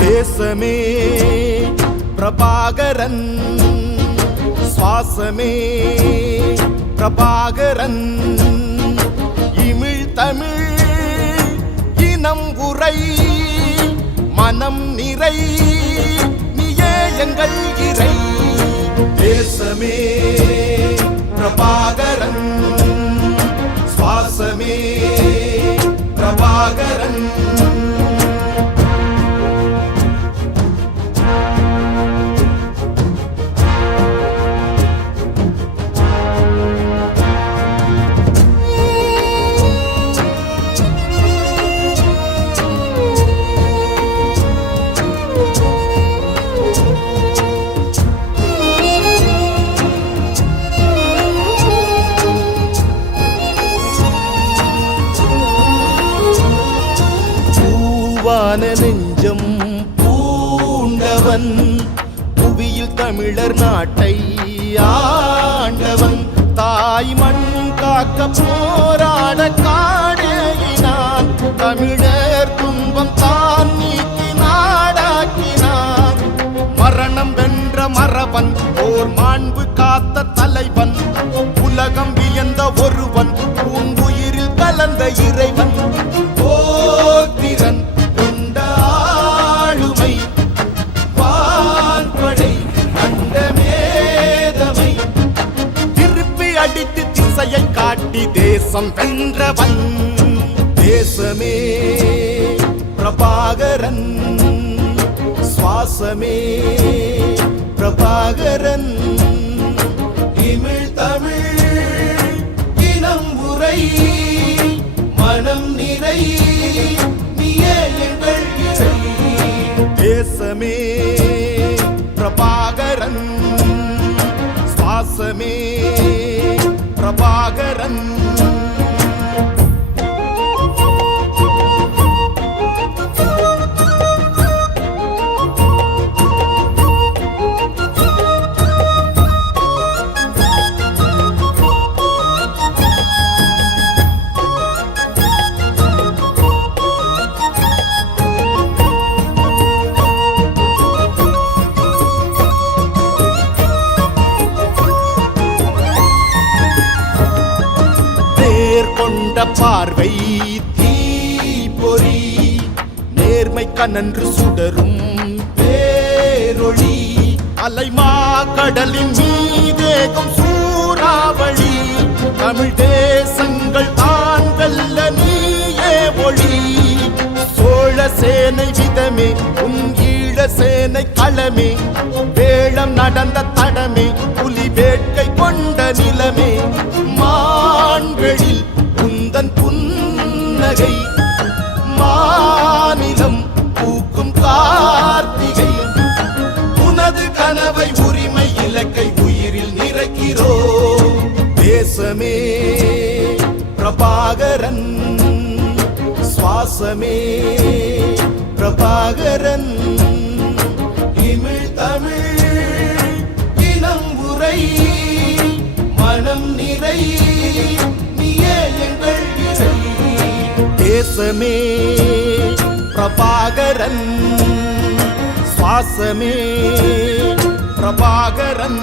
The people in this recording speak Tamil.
தேசமே பிரபாகரன், சுவாசமே பிரபாகரன், இமிழ் தமிழ் இனம் உரை மனம் நிறை நீயே எங்கள் இறை. தேசமே பிரபாகரன், சுவாசமே பிரபாகரன். நெஞ்சம் பூண்டவன், புவியில் தமிழர் நாட்டை ஆண்டவன், தாய் மண் காக்க போராட காடேயினான், தமிழர் துன்பம் தான் நீக்கி நாடாக்கினான். மரணம் வென்ற மரபன், ஓர் மாண்பு காத்த தலைவன், உலகம் வியந்த ஒருவன், பூங்குயிரில் கலந்த இறைவன். போத்திரன் திசையை காட்டி தேசம் வென்றவன். தேசமே பிரபாகரன், சுவாசமே பிரபாகரன், இமிழ் தமிழ் இனம் உரை மனம் நிறை நீயே எங்கள் இறை. தேசமே பிரபாகரன், சுவாசமே பிரபாகரன். கொண்ட பார்வை தீப்பொறி, நேர்மை கனன்று சுடரும் பேரொளி, அலைமா கடலின் மீதேகும் சூறாவளி, தமிழ் தேசங்கள் தான் வெல்ல நீயே ஒளி. சோழ சேனை விதமே உன் ஈழ சேனை களமே, வேளம் நடந்த தடமே புலி வேட்கை கொண்ட நிலமே. மான்களில் உந்தன் புன்னகை, மாநிலம் பூக்கும் கார்த்திகை, உனது கனவை உரிமை இலக்கை உயிரில் நிறைக்கிறோ. தேசமே பிரபாகரன், சுவாசமே பிரபாகரன், இமிழ் தமிழ் இனம் உரை மனம் நிறை நீயே எங்கள் இறை. தேசமே பிரபாகரன், சுவாசமே பிரபாகரன்.